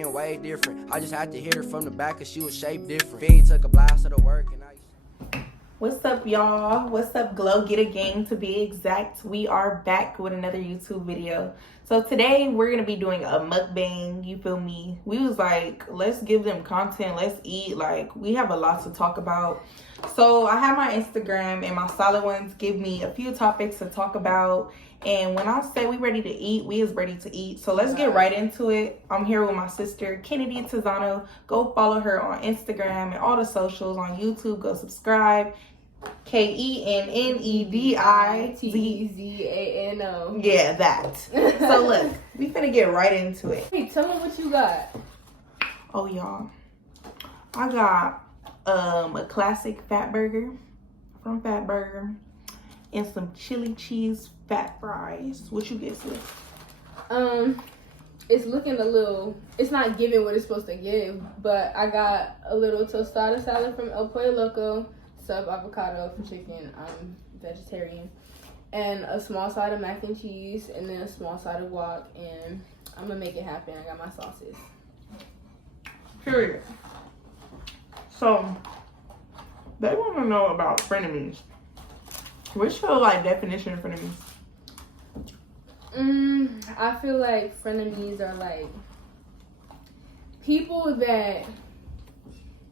in way different. I just had to hit her from the back cause she was shaped different. Fiend took a blast of the work and What's up, y'all? What's up, Glow Get a Gang to be exact? We are back with another YouTube video. So today we're gonna be doing a mukbang, you feel me? We was like, let's give them content, let's eat. Like, we have a lot to talk about. So I have my Instagram and my solid ones give me a few topics to talk about. And when I say we ready to eat, we is ready to eat. So let's get right into it. I'm here with my sister, Kennedy Tizano. Go follow her on Instagram and all the socials. On YouTube, go subscribe. KENNEDITZANO. Yeah, that. So look, we finna get right into it. Hey, tell me what you got. Oh, y'all. I got a classic fat burger from Fat Burger and some chili cheese fat fries. What you get, sis? It's looking a little, it's not giving what it's supposed to give, but I got a little tostada salad from El Pollo Loco, sub avocado for chicken. I'm vegetarian. And a small side of mac and cheese, and then a small side of guac, and I'm gonna make it happen. I got my sauces. Period. So, they want to know about frenemies. What's your, like, definition of frenemies? I feel like frenemies are like people that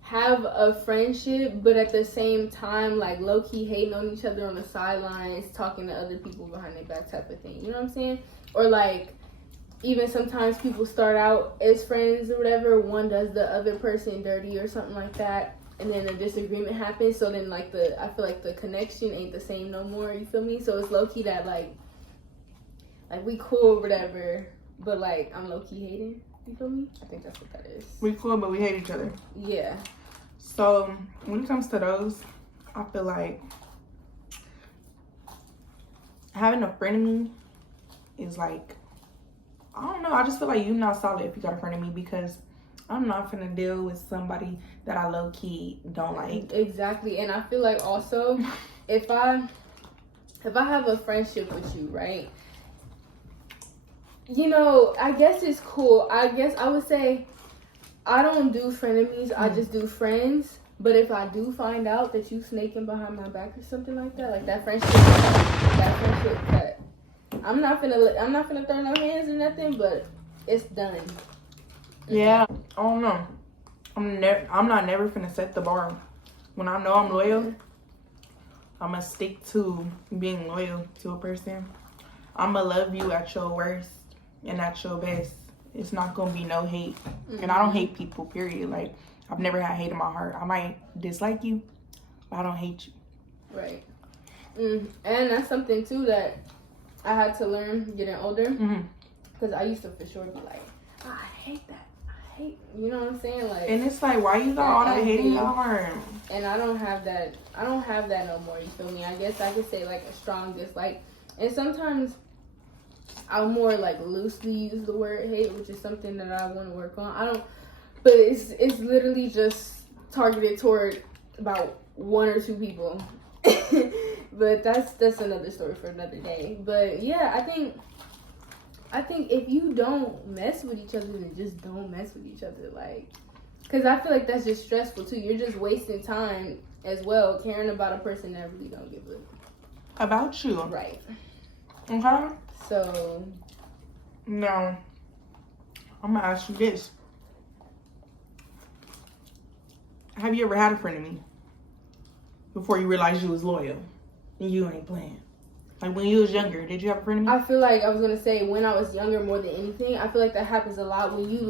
have a friendship, but at the same time, like low-key hating on each other on the sidelines, talking to other people behind their back type of thing. You know what I'm saying? Or like, even sometimes people start out as friends or whatever. One does the other person dirty or something like that, and then a disagreement happens. So then, like, I feel like the connection ain't the same no more. You feel me? So it's low-key that like we cool or whatever, but like I'm low-key hating. You feel me? I think that's what that is. We cool, but we hate each other. Yeah. So when it comes to those, I feel like having a frenemy is like, I don't know. I just feel like you're not solid if you got a frenemy, because I'm not gonna deal with somebody that I low key don't like. Exactly. And I feel like also if I have a friendship with you, right? You know, I guess it's cool. I guess I would say I don't do frenemies. I just do friends. But if I do find out that you snaking behind my back or something like that, like that friendship cut. I'm not gonna throw no hands or nothing, but it's done. Yeah, I don't know. I'm not never finna set the bar. When I know I'm loyal, I'm gonna stick to being loyal to a person. I'm gonna love you at your worst and at your best. It's not gonna be no hate. And I don't hate people, period. Like, I've never had hate in my heart. I might dislike you, but I don't hate you. Right. And that's something too that I had to learn getting older. Because I used to for sure be like, I hate that. You know what I'm saying? Like, and it's like, why you got all that hate in your heart? And I don't have that no more, you feel me? I guess I could say like a strong dislike. And sometimes I'll more like loosely use the word hate, which is something that I want to work on. But it's literally just targeted toward about one or two people. But that's another story for another day. But yeah, I think if you don't mess with each other, then just don't mess with each other. Like, because I feel like that's just stressful too. You're just wasting time as well, caring about a person that really don't give a about you. Right. Okay. So. Now, I'm gonna ask you this. Have you ever had a frenemy before you realized you was loyal and you ain't playing? Like, when you was younger, did you have a frenemy? I feel like I was gonna say when I was younger more than anything. I feel like that happens a lot when you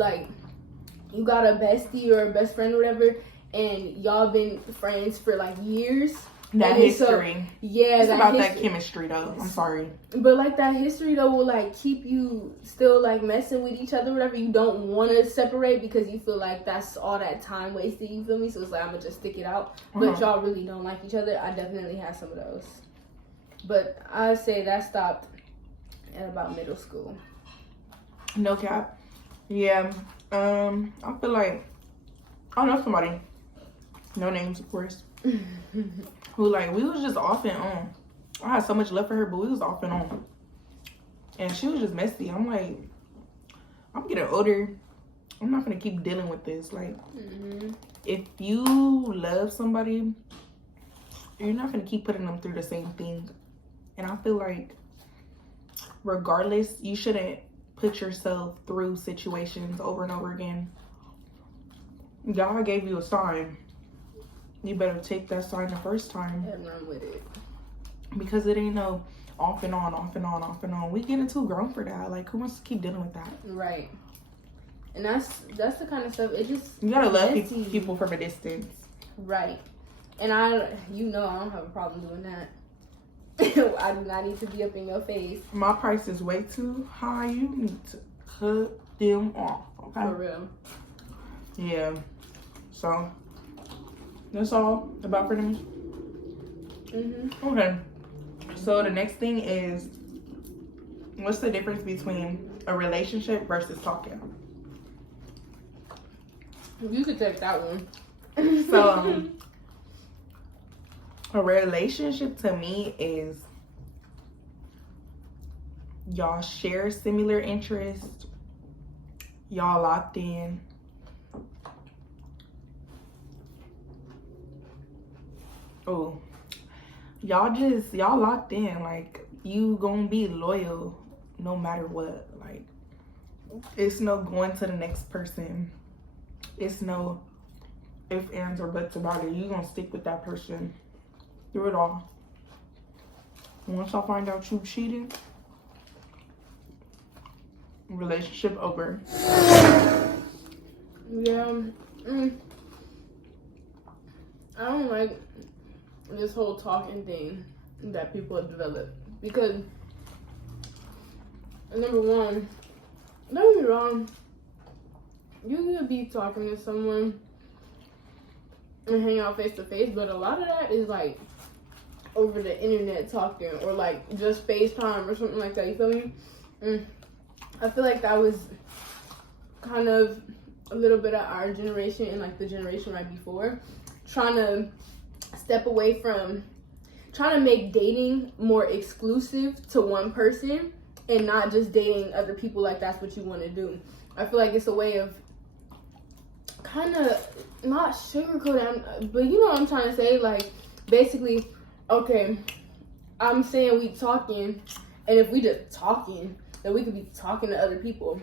got a bestie or a best friend or whatever, and y'all been friends for like years. That history. So, yeah, it's about that chemistry though. I'm sorry. But like that history though will like keep you still like messing with each other, whatever. You don't want to separate because you feel like that's all that time wasted. You feel me? So it's like I'm gonna just stick it out. But y'all really don't like each other. I definitely had some of those. But I say that stopped at about middle school. No cap. Yeah. I feel like I know somebody. No names, of course. Who, like, we was just off and on. I had so much love for her, but we was off and on. And she was just messy. I'm like, I'm getting older. I'm not gonna keep dealing with this. Like, Mhm. if you love somebody, you're not gonna keep putting them through the same thing. And I feel like, regardless, you shouldn't put yourself through situations over and over again. God gave you a sign. You better take that sign the first time. And run with it. Because it ain't no off and on, off and on, off and on. We getting too grown for that. Like, who wants to keep dealing with that? Right. And that's the kind of stuff. It just You gotta love messy. people from a distance. Right. And I don't have a problem doing that. I do not need to be up in your face. My price is way too high. You need to cut them off. Okay. For real. Yeah. So that's all about frenemies. Okay. So the next thing is, what's the difference between a relationship versus talking? You could take that one. So a relationship to me is y'all share similar interests, y'all locked in. Oh, y'all locked in. Like, you gonna be loyal no matter what. Like, it's no going to the next person. It's no ifs, ands, or buts about it. You gonna stick with that person through it all. Once I find out you cheating, relationship over. Yeah. I don't like this whole talking thing that people have developed, because number one, don't get me wrong, you could be talking to someone and hang out face to face, but a lot of that is like over the internet talking, or like just FaceTime or something like that. You feel me? I feel like that was kind of a little bit of our generation and like the generation right before, trying to step away from trying to make dating more exclusive to one person and not just dating other people like that's what you want to do. I feel like it's a way of kind of not sugarcoating, but you know what I'm trying to say. Like, basically, okay, I'm saying we talking, and if we just talking, then we could be talking to other people.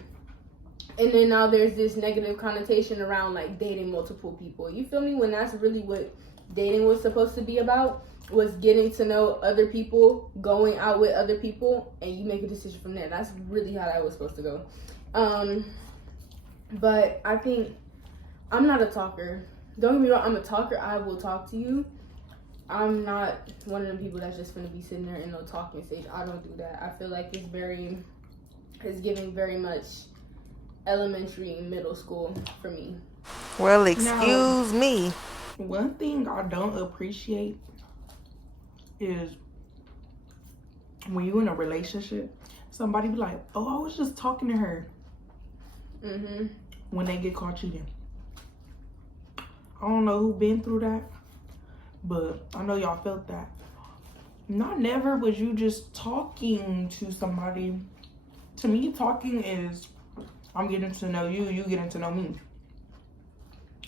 And then now there's this negative connotation around like dating multiple people. You feel me? When that's really what dating was supposed to be about, was getting to know other people, going out with other people, and you make a decision from there. That's really how that was supposed to go. But I think I'm not a talker. Don't get me wrong, I'm a talker. I will talk to you. I'm not one of the people that's just gonna be sitting there in no talking stage. I don't do that. I feel like it's giving very much elementary and middle school for me. Well, excuse me. One thing I don't appreciate is when you in a relationship, somebody be like, oh, I was just talking to her. When they get caught cheating. I don't know who been through that, but I know y'all felt that. Not never was you just talking to somebody. To me, talking is I'm getting to know you, you getting to know me.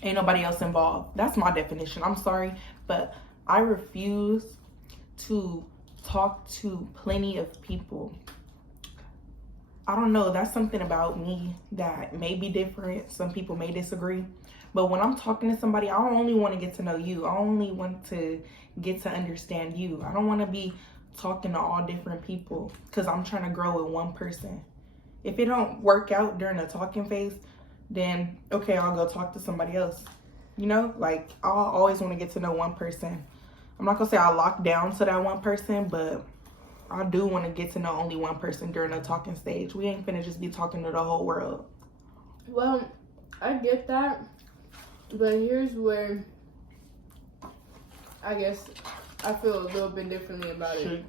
Ain't nobody else involved. That's my definition. I'm sorry, but I refuse to talk to plenty of people. I don't know, that's something about me that may be different. Some people may disagree. But when I'm talking to somebody, I only want to get to know you. I only want to get to understand you. I don't want to be talking to all different people because I'm trying to grow with one person. If it don't work out during the talking phase, then okay, I'll go talk to somebody else. You know, like I always want to get to know one person. I'm not gonna say I lock down to that one person, but I do want to get to know only one person during the talking stage. We ain't finna just be talking to the whole world. Well, I get that, but here's where I guess I feel a little bit differently about it.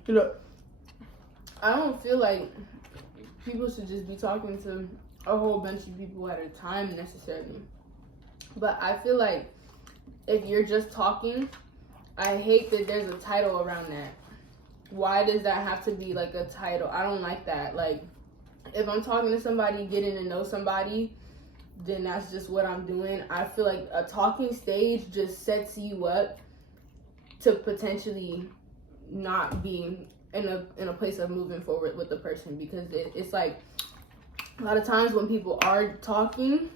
I don't feel like people should just be talking to a whole bunch of people at a time necessarily. But I feel like if you're just talking, I hate that there's a title around that. Why does that have to be like a title? I don't like that. Like, if I'm talking to somebody, getting to know somebody, then that's just what I'm doing. I feel like a talking stage just sets you up to potentially not be in a place of moving forward with the person, because it's like a lot of times when people are talking,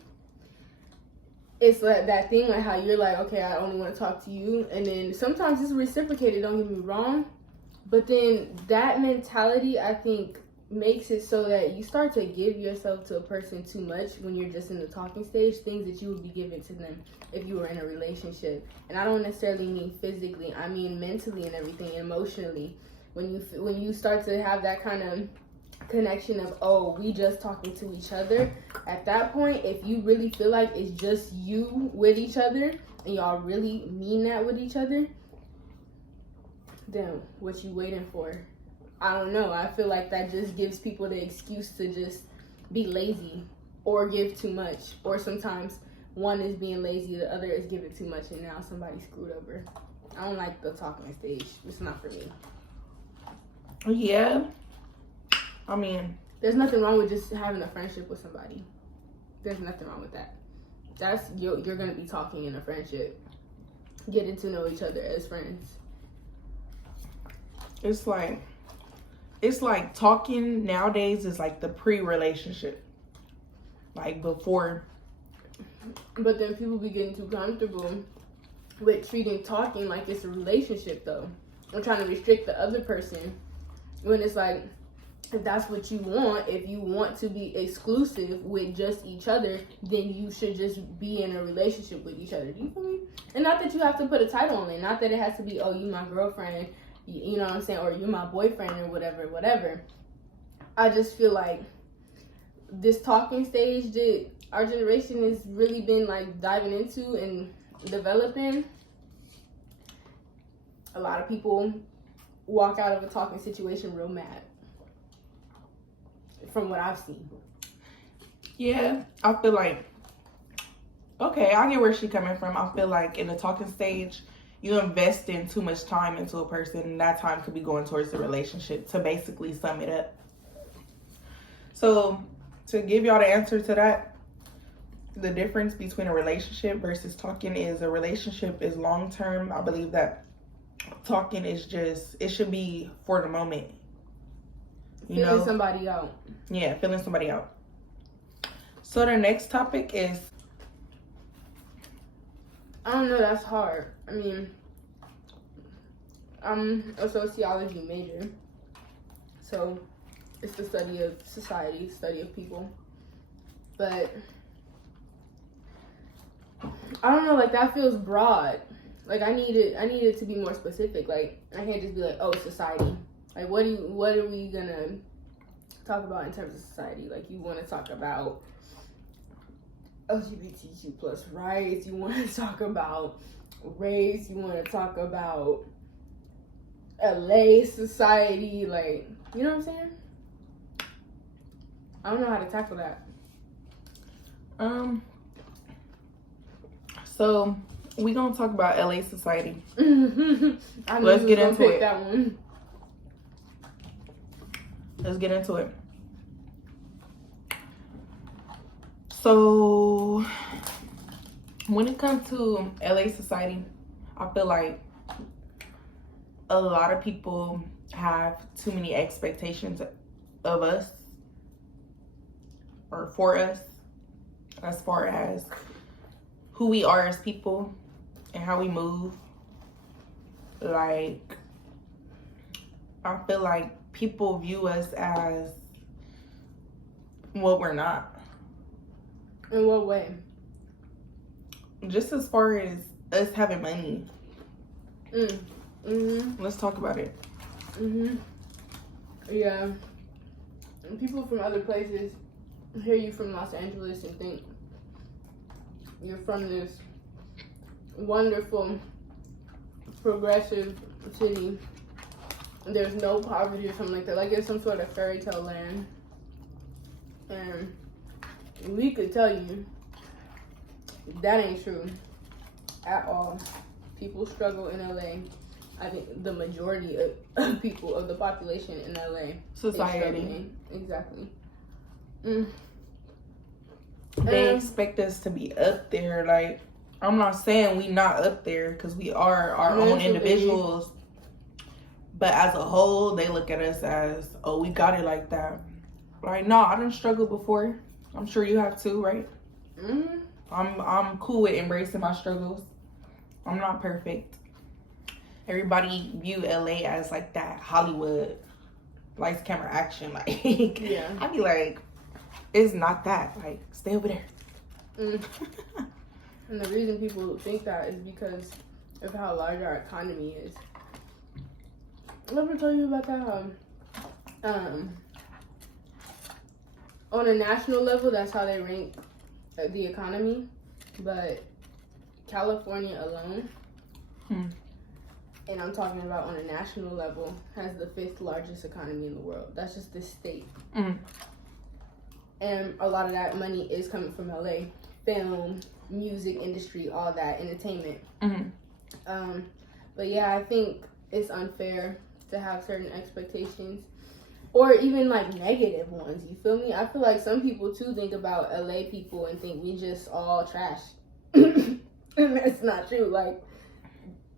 it's like that thing like how you're like, okay, I only want to talk to you, and then sometimes it's reciprocated, don't get me wrong, but then that mentality, I think, makes it so that you start to give yourself to a person too much when you're just in the talking stage, things that you would be giving to them if you were in a relationship. And I don't necessarily mean physically, I mean mentally and everything, emotionally. When you start to have that kind of connection of, oh, we just talking to each other, at that point, if you really feel like it's just you with each other and y'all really mean that with each other, then what you waiting for? I don't know. I feel like that just gives people the excuse to just be lazy or give too much, or sometimes one is being lazy, the other is giving too much, and now somebody's screwed over. I don't like the talking stage. It's not for me. Yeah. I mean, there's nothing wrong with just having a friendship with somebody. There's nothing wrong with that. That's you're gonna be talking in a friendship, getting to know each other as friends. It's like talking nowadays is like the pre-relationship, like before. But then people be getting too comfortable with treating talking like it's a relationship, though. I'm trying to restrict the other person when it's like, if that's what you want, if you want to be exclusive with just each other, then you should just be in a relationship with each other. Do you feel me? And not that you have to put a title on it. Not that it has to be, oh, you my girlfriend, you know what I'm saying, or you my boyfriend, or whatever. I just feel like this talking stage that our generation has really been like diving into and developing, a lot of people walk out of a talking situation real mad, from what I've seen. Yeah, I feel like, okay, I get where she's coming from. I feel like in the talking stage, you invest in too much time into a person, and that time could be going towards the relationship, to basically sum it up. So to give y'all the answer to that, the difference between a relationship versus talking is, a relationship is long term. I believe that talking is just, it should be for the moment. Feeling somebody out. Yeah, feeling somebody out. So the next topic is, I don't know, that's hard. I mean, I'm a sociology major, so it's the study of society, study of people. But I don't know, like that feels broad. Like I need it to be more specific. Like I can't just be like, oh, society. Like what are we gonna talk about in terms of society? Like you want to talk about LGBTQ plus rights, you want to talk about race, you want to talk about LA society, like, you know what I'm saying? I don't know how to tackle that. So we gonna talk about LA society. Let's get into it. That one. Let's get into it. So when it comes to LA society, I feel like a lot of people have too many expectations of us, or for us, as far as who we are as people and how we move. Like, I feel like people view us as what we're not. In what way? Just as far as us having money. Let's talk about it. Yeah. And people from other places hear you from Los Angeles and think you're from this wonderful, progressive city. There's no poverty or something like that. Like it's some sort of fairy tale land. And we could tell you that ain't true at all. People struggle in LA. I think the majority of people, of the population in LA, society. Exactly. they expect us to be up there. Like, I'm not saying we not up there, because we are our own individuals. But as a whole, they look at us as, oh, we got it like that. Like, no, I done struggled before. I'm sure you have too, right? Mm-hmm. I'm cool with embracing my struggles. I'm not perfect. Everybody view LA as like that Hollywood lights, camera, action. Like, yeah. I'd be like, it's not that. Like, stay over there. Mm. And the reason people think that is because of how large our economy is. Let me tell you about that. On a national level, that's how they rank the economy. But California alone, and I'm talking about on a national level, has the 5th largest economy in the world. That's just this state. And a lot of that money is coming from LA. Film, music industry, all that, entertainment. But yeah, I think it's unfair to have certain expectations, or even like negative ones. You feel me? I feel like some people too think about LA people and think we just all trash. And that's not true. Like,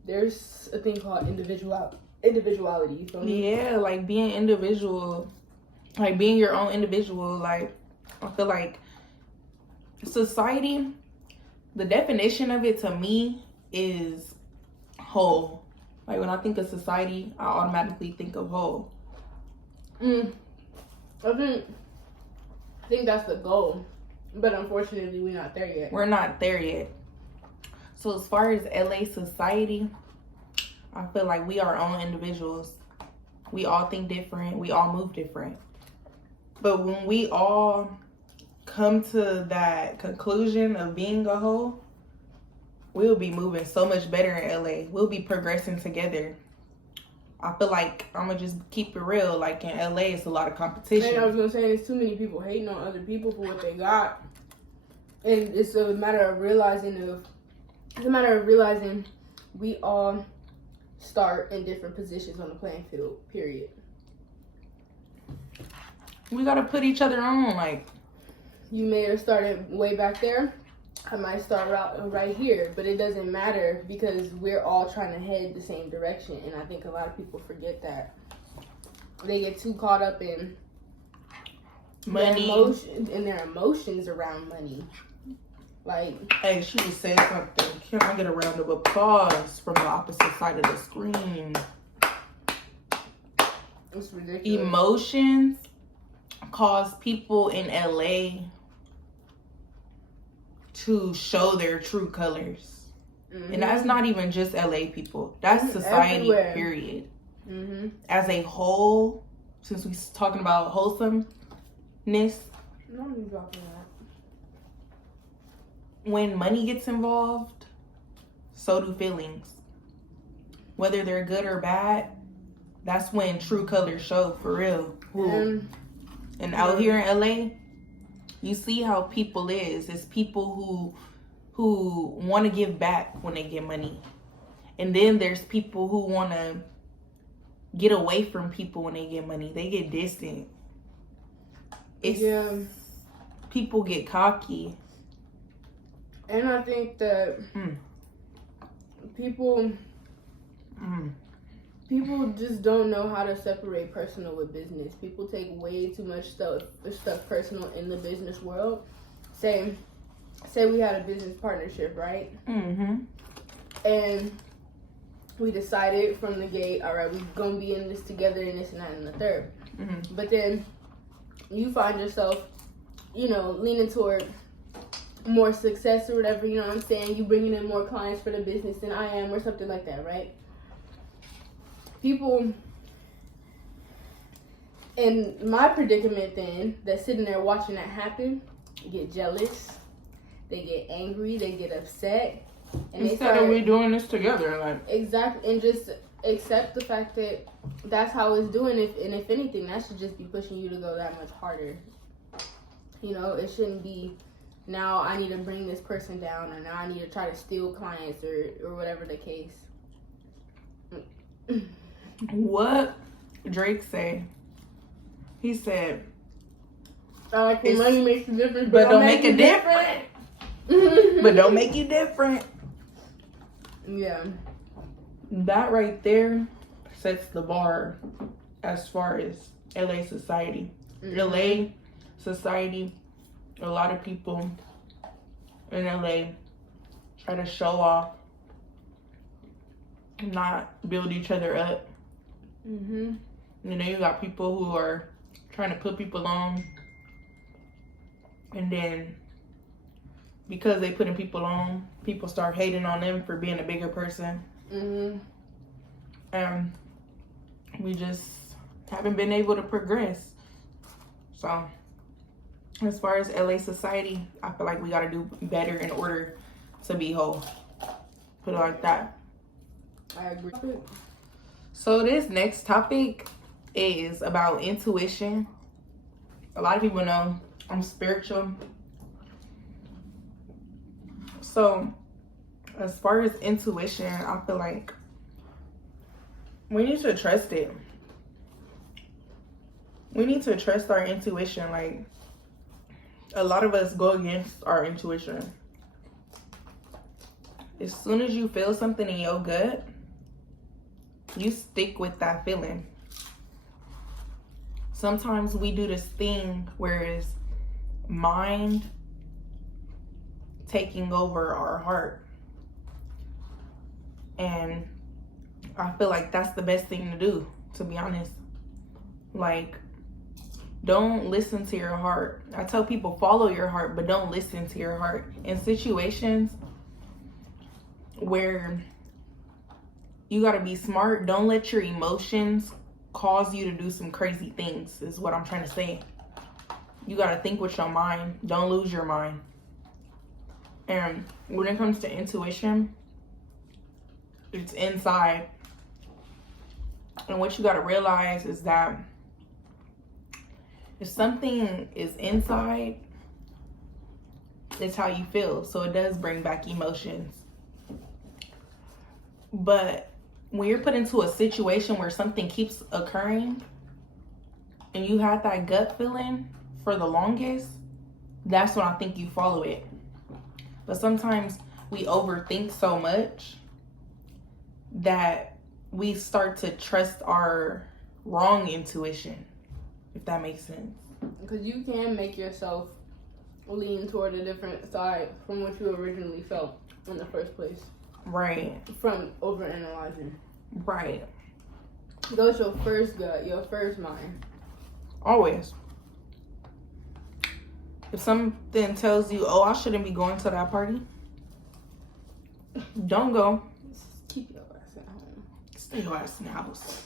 there's a thing called individuality. You feel me? Yeah, like being individual, like being your own individual. Like, I feel like society, the definition of it to me is whole. Like, when I think of society, I automatically think of whole. I think that's the goal, but unfortunately, we're not there yet. We're not there yet. So as far as LA society, I feel like we are our own individuals. We all think different. We all move different. But when we all come to that conclusion of being a whole, we'll be moving so much better in LA. We'll be progressing together. I feel like I'm going to just keep it real. Like, in LA, it's a lot of competition. And I was going to say, there's too many people hating on other people for what they got. And it's a matter of realizing we all start in different positions on the playing field, period. We got to put each other on. Like, you may have started way back there. I might start right here, but it doesn't matter because we're all trying to head the same direction. And I think a lot of people forget that. They get too caught up in money, their emotions around money. Like, hey, she just said something. Can I get a round of applause from the opposite side of the screen? it's ridiculous. Emotions cause people in LA to show their true colors. And that's not even just LA people. That's society, everywhere. Period. As a whole, since we're talking about wholesomeness, when money gets involved, so do feelings. Whether they're good or bad, that's when true colors show, for real. And out here in LA, you see how people is. It's people who want to give back when they get money. And then there's people who want to get away from people when they get money. They get distant. People get cocky. And I think that people just don't know how to separate personal with business. People take way too much stuff personal in the business world. Say we had a business partnership, right? And we decided from the gate, all right, we're gonna be in this together and this and that and the third. But then you find yourself, leaning toward more success or whatever, you know what I'm saying? You bringing in more clients for the business than I am or something like that, right? People in my predicament then, that's sitting there watching that happen, get jealous, they get angry, they get upset. And instead of we doing this together, like. Exactly, and just accept the fact that that's how it's doing. If anything, that should just be pushing you to go that much harder. It shouldn't be, now I need to bring this person down, or now I need to try to steal clients, or whatever the case. What Drake say? He said, I like when money makes a difference, but don't make it different. But don't make you different. Yeah. That right there sets the bar as far as LA society. LA society, a lot of people in LA try to show off, not build each other up. You know, you got people who are trying to put people on, and then because they putting people on, people start hating on them for being a bigger person. And we just haven't been able to progress. So as far as LA society, I feel like we got to do better in order to be whole. Put it like that. I agree. So this next topic is about intuition. A lot of people know I'm spiritual. So as far as intuition, I feel like we need to trust it. We need to trust our intuition. Like, a lot of us go against our intuition. As soon as you feel something in your gut, you stick with that feeling. Sometimes we do this thing where it's mind taking over our heart. And I feel like that's the best thing to do, to be honest. Like, don't listen to your heart. I tell people, follow your heart, but don't listen to your heart. In situations where you gotta be smart, don't let your emotions cause you to do some crazy things, is what I'm trying to say. You gotta think with your mind. Don't lose your mind. And when it comes to intuition, it's inside. And what you gotta realize is that if something is inside, it's how you feel. So it does bring back emotions. But when you're put into a situation where something keeps occurring and you had that gut feeling for the longest, that's when I think you follow it. But sometimes we overthink so much that we start to trust our wrong intuition, if that makes sense. Because you can make yourself lean toward a different side from what you originally felt in the first place. Right. From overanalyzing. Right. Go with your first gut, your first mind. Always. If something tells you, oh, I shouldn't be going to that party, don't go. Keep your ass at home. Stay your ass in the house.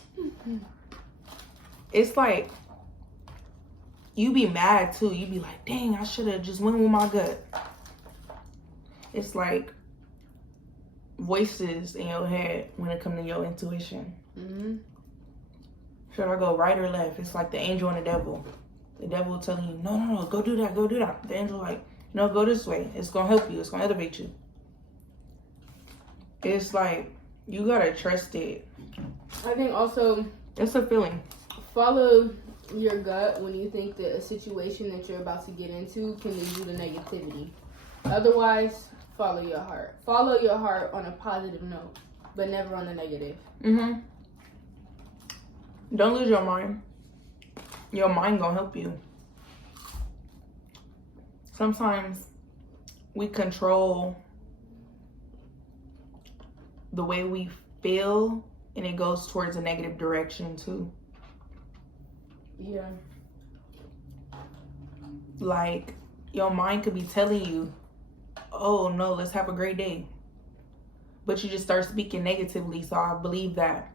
It's like, you be mad too. You be like, dang, I should have just went with my gut. It's like voices in your head when it comes to your intuition. Should I go right or left? It's like the angel and the devil. The devil telling you, no, go do that, go do that. The angel like, no, go this way. It's going to help you. It's going to elevate you. It's like, you got to trust it. I think also, it's a feeling. Follow your gut when you think that a situation that you're about to get into can lead you to negativity. Otherwise, follow your heart. Follow your heart on a positive note, but never on the negative. Don't lose your mind. Your mind gonna help you. Sometimes we control the way we feel, and it goes towards a negative direction too. Yeah. Like, your mind could be telling you, oh no, let's have a great day. But you just start speaking negatively. So I believe that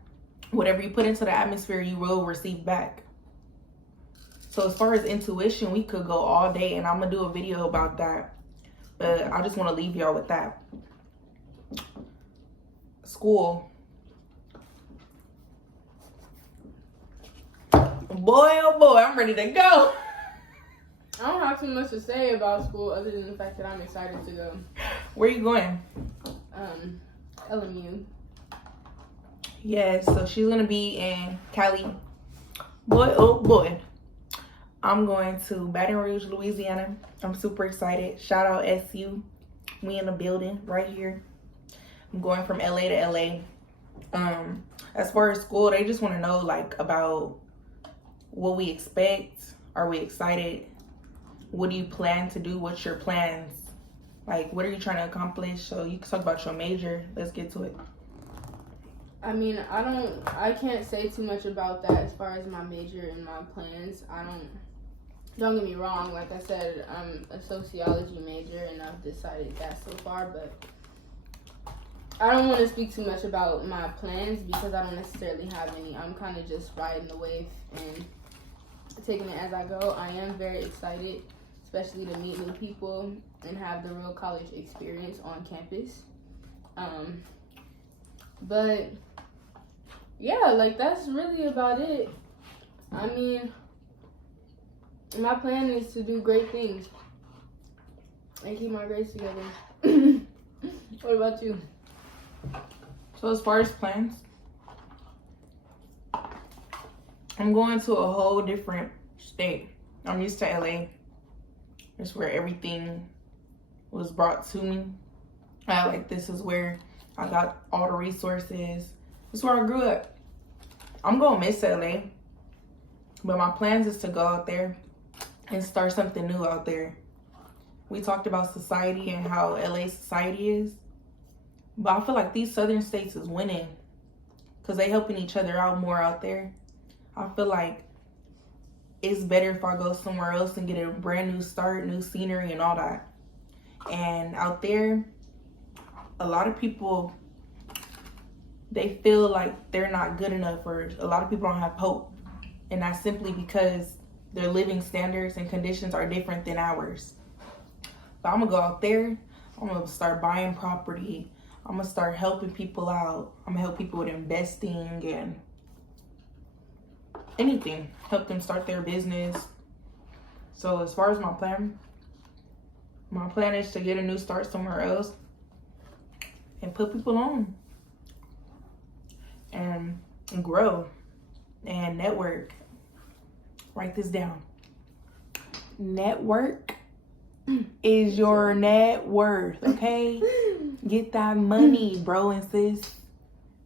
whatever you put into the atmosphere, you will receive back. So as far as intuition, we could go all day, and I'm going to do a video about that. But I just want to leave y'all with that. School. Boy, oh boy, I'm ready to go. I don't have too much to say about school other than the fact that I'm excited to go. Where you going? LMU. Yes, so she's going to be in Cali. Boy, oh boy. I'm going to Baton Rouge, Louisiana. I'm super excited. Shout out SU. We in the building right here. I'm going from LA to LA. As far as school, they just want to know like about what we expect. Are we excited? What do you plan to do? What's your plans? Like, what are you trying to accomplish? So you can talk about your major. Let's get to it. I mean, I can't say too much about that as far as my major and my plans. Don't get me wrong, like I said, I'm a sociology major and I've decided that so far, but I don't want to speak too much about my plans because I don't necessarily have any. I'm kind of just riding the wave and taking it as I go. I am very excited, especially to meet new people and have the real college experience on campus. But yeah, like that's really about it. I mean, my plan is to do great things and keep my grades together. What about you? So as far as plans, I'm going to a whole different state. I'm used to LA. It's where everything was brought to me. This is where I got all the resources. This is where I grew up. I'm gonna miss LA, but my plans is to go out there and start something new out there. We talked about society and how LA society is, but I feel like these southern states is winning because they helping each other out more out there. I feel like it's better if I go somewhere else and get a brand new start, new scenery and all that. And out there, a lot of people, they feel like they're not good enough, or a lot of people don't have hope. And that's simply because their living standards and conditions are different than ours. But I'm gonna go out there, I'm gonna start buying property, I'm gonna start helping people out, I'm gonna help people with investing and anything, help them start their business. So as far as my plan is to get a new start somewhere else and put people on and grow and network. Write this down. Network is your net worth, okay? Get that money, bro and sis.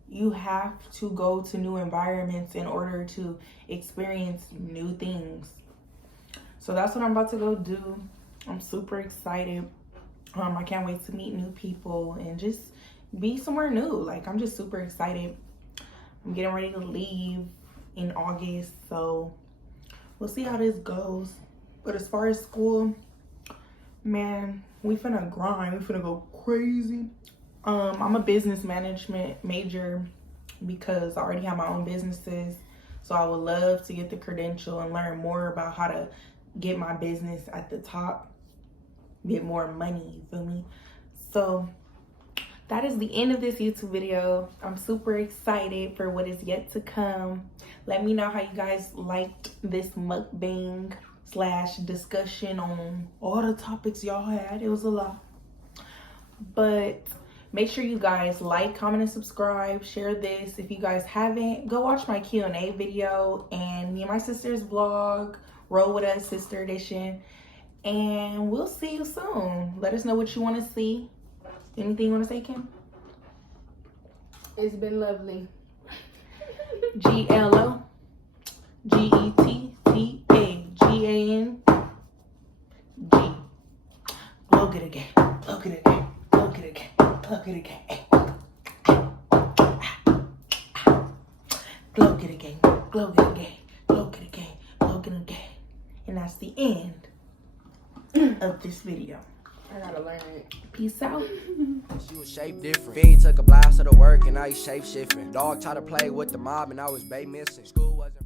You have to go to new environments in order to experience new things. So that's what I'm about to go do. I'm super excited. I can't wait to meet new people and just be somewhere new. Like, I'm just super excited. I'm getting ready to leave in August, so we'll see how this goes. But as far as school, man, we finna grind. We finna go crazy. I'm a business management major because I already have my own businesses. So I would love to get the credential and learn more about how to get my business at the top, get more money, you feel me? So that is the end of this YouTube video. I'm super excited for what is yet to come. Let me know how you guys liked this mukbang / discussion on all the topics y'all had. It was a lot. But make sure you guys like, comment, and subscribe. Share this. If you guys haven't, go watch my Q&A video and me and my sister's vlog. Roll with us, sister edition. And we'll see you soon. Let us know what you want to see. Anything you want to say, Kim? It's been lovely. GLOGETTAGANG. Glow Get a Gang. Glow Get a Gang. Glow Get a Gang. Glow Get a Gang. Glow Get a Gang. Glow Get a Gang. Glow Get a Gang. Glow Get a Gang. And that's the end of this video. I gotta learn it. Peace out. She was shaped different. Fiend took a blast of the work and now he's shape shifting. Dog tried to play with the mob and I was bay missing. School wasn't